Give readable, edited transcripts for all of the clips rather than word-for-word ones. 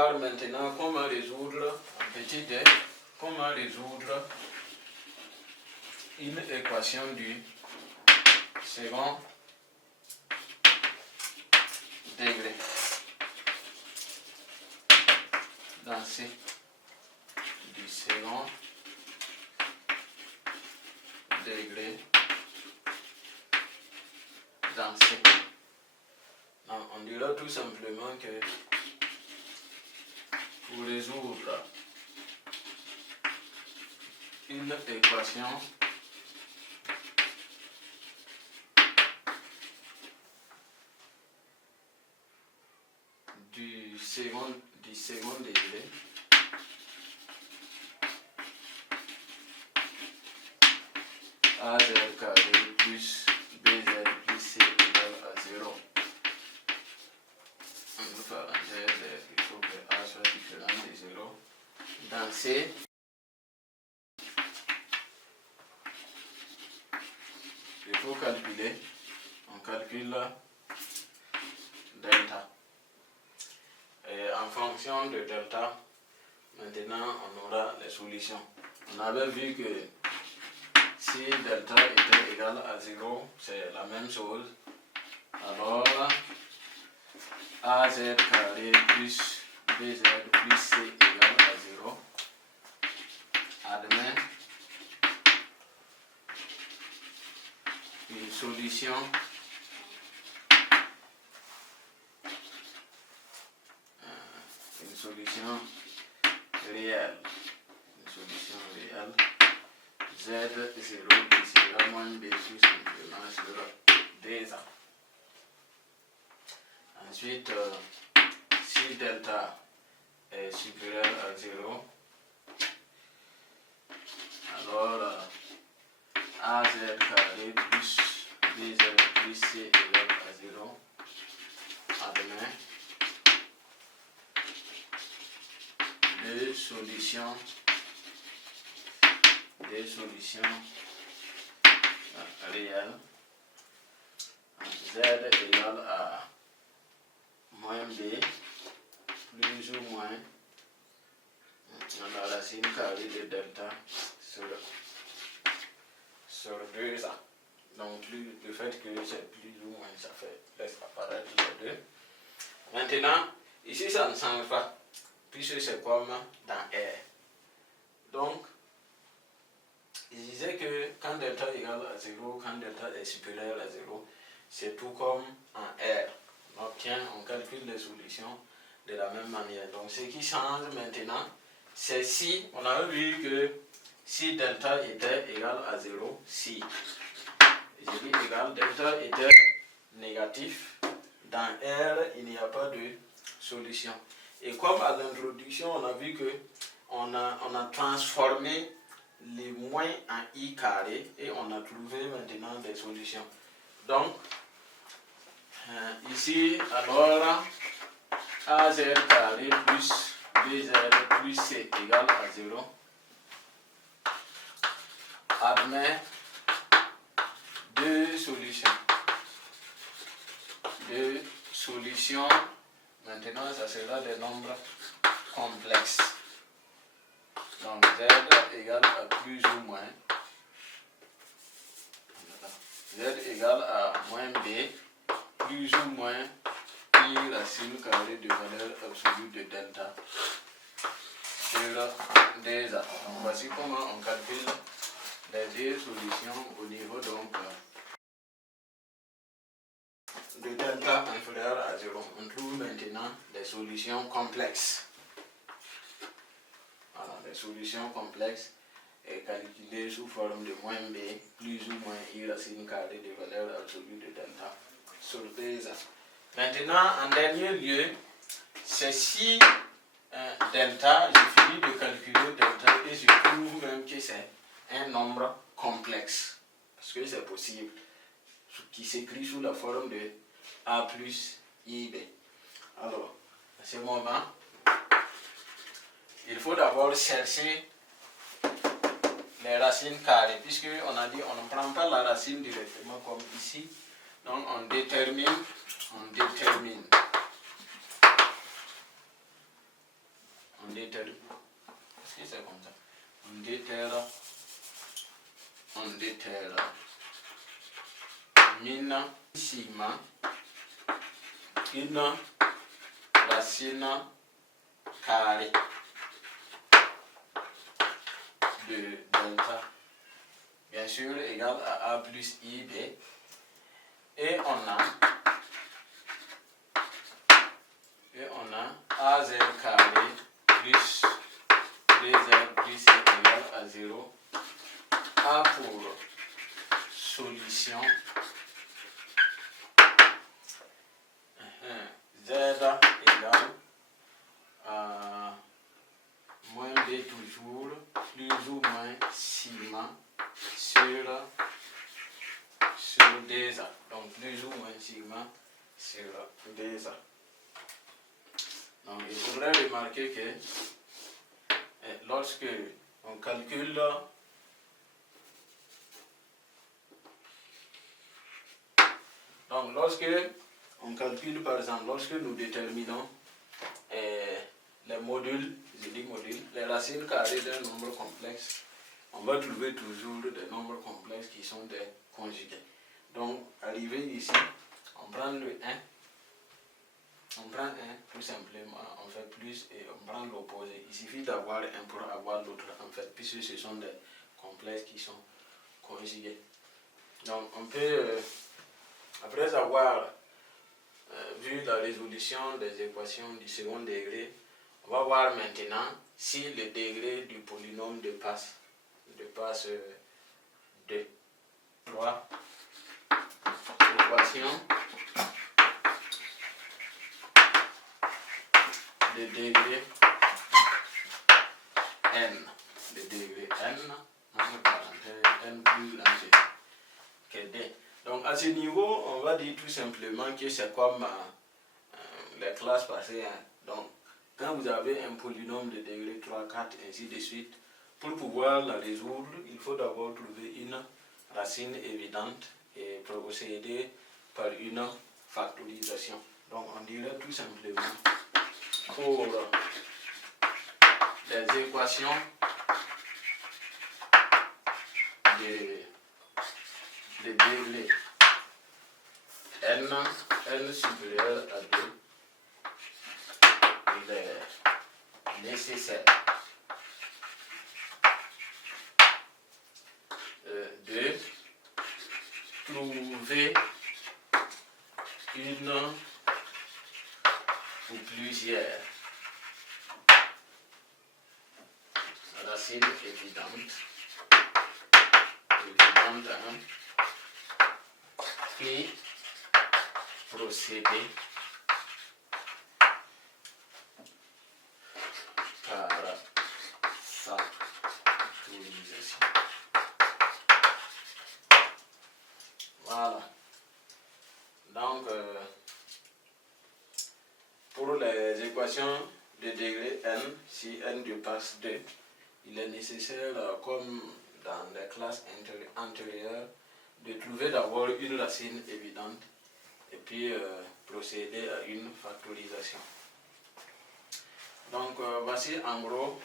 voir maintenant comment résoudre un petit dé, comment résoudre une équation du second degré dans C du second degré dans C. Donc, on dira tout simplement que pour résoudre une équation du second degré, AZ carré plus BZ plus C égale à 0. Entre parenthèses, il faut que A soit différent de 0. Dans C, il faut calculer, on calcule delta. Et en fonction de delta, maintenant on aura les solutions. On avait vu que si delta était égal à 0, c'est la même chose. Alors, AZ carré plus BZ plus C égale à 0 admet une solution réelle. Une solution réelle. Z0 plus égale moins B plus simplement sur déjà. Ensuite, si delta est supérieur à 0, alors AZ carré plus BZ plus C égale à 0 admet deux solutions réelles. Z égale à moins B plus ou moins la racine carrée de delta sur 2A. Donc le fait que c'est plus ou moins, ça laisse apparaître les deux. Maintenant, ici ça ne change pas, puisque c'est comme dans R. Donc, il disait que quand delta est égal à 0, quand delta est supérieur à 0, c'est tout comme en R. On calcule les solutions de la même manière. Donc ce qui change maintenant, c'est si, on a vu que si delta était égal à 0, si, je dis égal, delta était négatif, dans R, il n'y a pas de solution. Et comme à l'introduction, on a vu que on a transformé les moins en I carré et on a trouvé maintenant des solutions. Donc, ici, alors, AZ carré plus BZ plus C égale à 0 admet deux solutions. Maintenant, ça sera des nombres complexes. Donc, Z égale à plus ou moins. Z égale à moins B plus ou moins I racine carrée de valeur absolue de delta sur 2A. Donc, voici comment on calcule les deux solutions au niveau donc de delta inférieur à 0. On trouve maintenant des solutions complexes. Voilà, les solutions complexes est calculées sous forme de moins B plus ou moins I racine carrée de valeur absolue de delta sur 2A. Maintenant, en dernier lieu, c'est si delta, je finis de calculer delta et je trouve même que c'est un nombre complexe. Parce que c'est possible, qui s'écrit sous la forme de A plus IB. Alors, à ce moment, il faut d'abord chercher les racines carrées, puisqu'on a dit on ne prend pas la racine directement comme ici. Donc on détermine simplement une racine carrée de delta, bien sûr, égale à A plus IB. Et on a AZ carré plus 2Z plus C égale à 0. A pour solution. Z égale à moins B toujours, plus ou moins sigma sur 2A. Donc plus ou moins sigma sur 2A. Donc il faudrait remarquer que lorsque on calcule par exemple, lorsque nous déterminons les modules, les racines carrées d'un nombre complexe, on va trouver toujours des nombres complexes qui sont des conjugués. Donc, arrivé ici, on prend le 1, tout simplement, on fait plus et on prend l'opposé. Il suffit d'avoir un pour avoir l'autre, en fait, puisque ce sont des complexes qui sont conjugués. Donc, on peut, après avoir vu la résolution des équations du second degré, on va voir maintenant si le degré du polynôme dépasse 2. 3. Équation de degré n. De degré n, entre parenthèses, n plus grand que d. Donc à ce niveau, on va dire tout simplement que c'est comme les classes passées. Donc quand vous avez un polynôme de degré 3, 4, ainsi de suite, pour pouvoir la résoudre, il faut d'abord trouver une racine évidente et procéder par une factorisation. Donc on dirait tout simplement pour les équations de degré n supérieur à 2, il est nécessaire de trouver une ou plusieurs racines évidentes et procéder par factorisation. Voilà. Donc, pour les équations de degré n, si n dépasse 2, il est nécessaire, comme dans les classes antérieures, de trouver d'abord une racine évidente et puis procéder à une factorisation. Donc voici en gros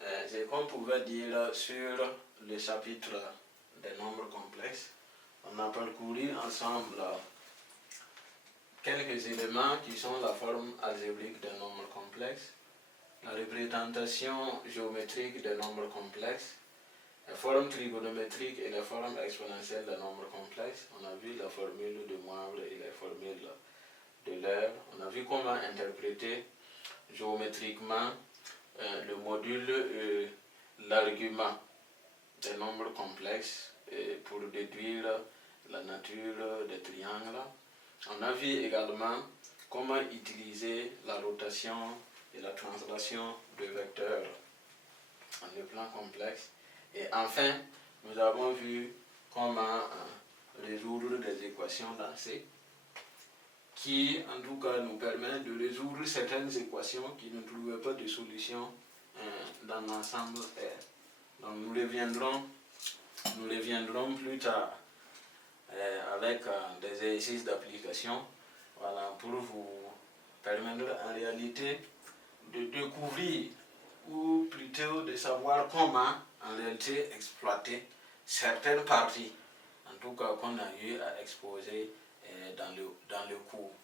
ce qu'on pouvait dire sur le chapitre des nombres complexes. On a parcouru ensemble quelques éléments qui sont la forme algébrique des nombres complexes, la représentation géométrique des nombres complexes, les formes trigonométriques et les formes exponentielles des nombres complexes. On a vu la formule de Moivre et les formules de L'Heure. On a vu comment interpréter géométriquement le module l'argument des nombres complexes pour déduire la nature des triangles. On a vu également comment utiliser la rotation et la translation de vecteurs en le plan complexe. Et enfin, nous avons vu comment résoudre des équations dans C, qui en tout cas nous permet de résoudre certaines équations qui ne trouvaient pas de solution dans l'ensemble R. Donc nous reviendrons plus tard avec des exercices d'application, voilà, pour vous permettre en réalité de découvrir ou plutôt de savoir comment en réalité exploiter certaines parties, en tout cas qu'on a eu à exposer dans le cours.